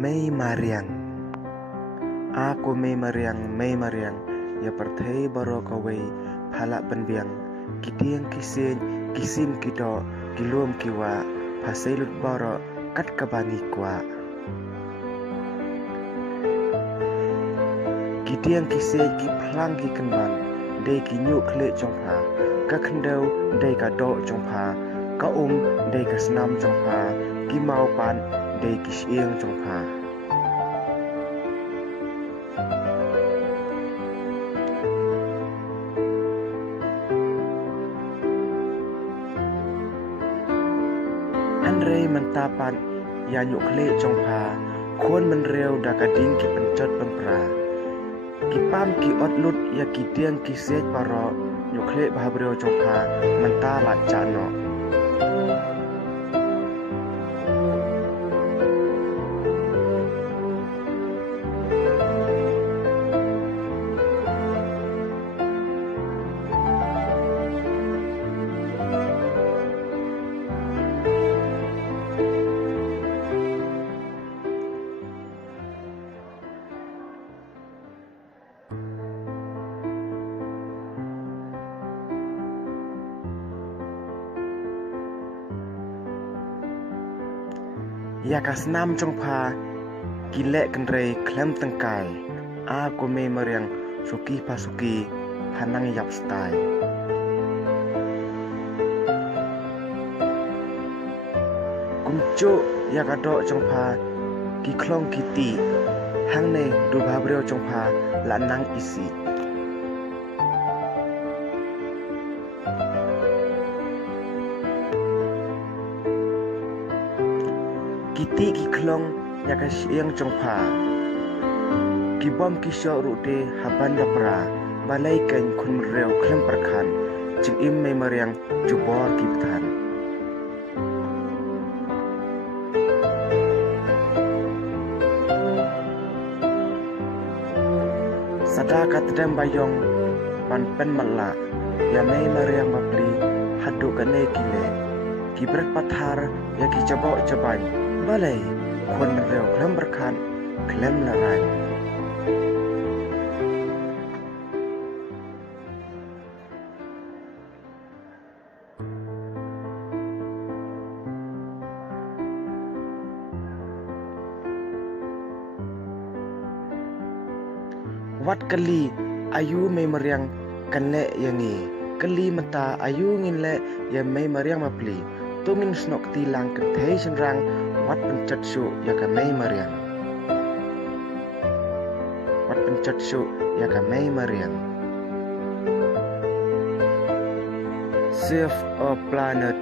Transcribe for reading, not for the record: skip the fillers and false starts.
Mei Mariang. Aku Mei Mariang, ya perthei baro kawai phalak penbiang, kitiang kisin, kisim kito, kilum kiwa, pasai lut baro, kat kabani kwa. Kitiang kisai ki plang ki kenban, day ki nyuk kle jongpa, ka kendau day ka do jongpa, ka day ka senam jongpa, ki mau pan day ki siang jongpa. Andre mentapan ya nyuk kle jongpa, kuan menreu da kading ki pencot pempra. Kipam ki otlut ya kitiang kisej baro nyuk kle bahabreu jongpa mentala cano. Ya kasnam jongpa gilek kenrei klem tengkai, aku Mei Mariang suki pasuki hanang yap stai. Kumcuk ya kadok jongpa ki klong kiti, hang ne du bahabreu jongpa lanang isi. Kiti ki klong ya ka siang jongpa, ki bom ki syok rute haban dapra, balai kan kun mereu klem perkan, jing im Mei Mariang jubor ki ptan. Sada katedam bayong pan pen malak, ya Mei Mariang mapli hadu kane kile, ki berat pathar ya ki jabok jaban. Balai, kun mereu klem berkan, klem larai. Wat kali ayu Mei Mariang kanle yangi, kali mata ayu nginle ya Mei Mariang mapli, tungin snok tilang kentei senrang. Wat pencet su ya ka Mei Mariang. Wat pencet su ya ka Mei Mariang. Save a planet.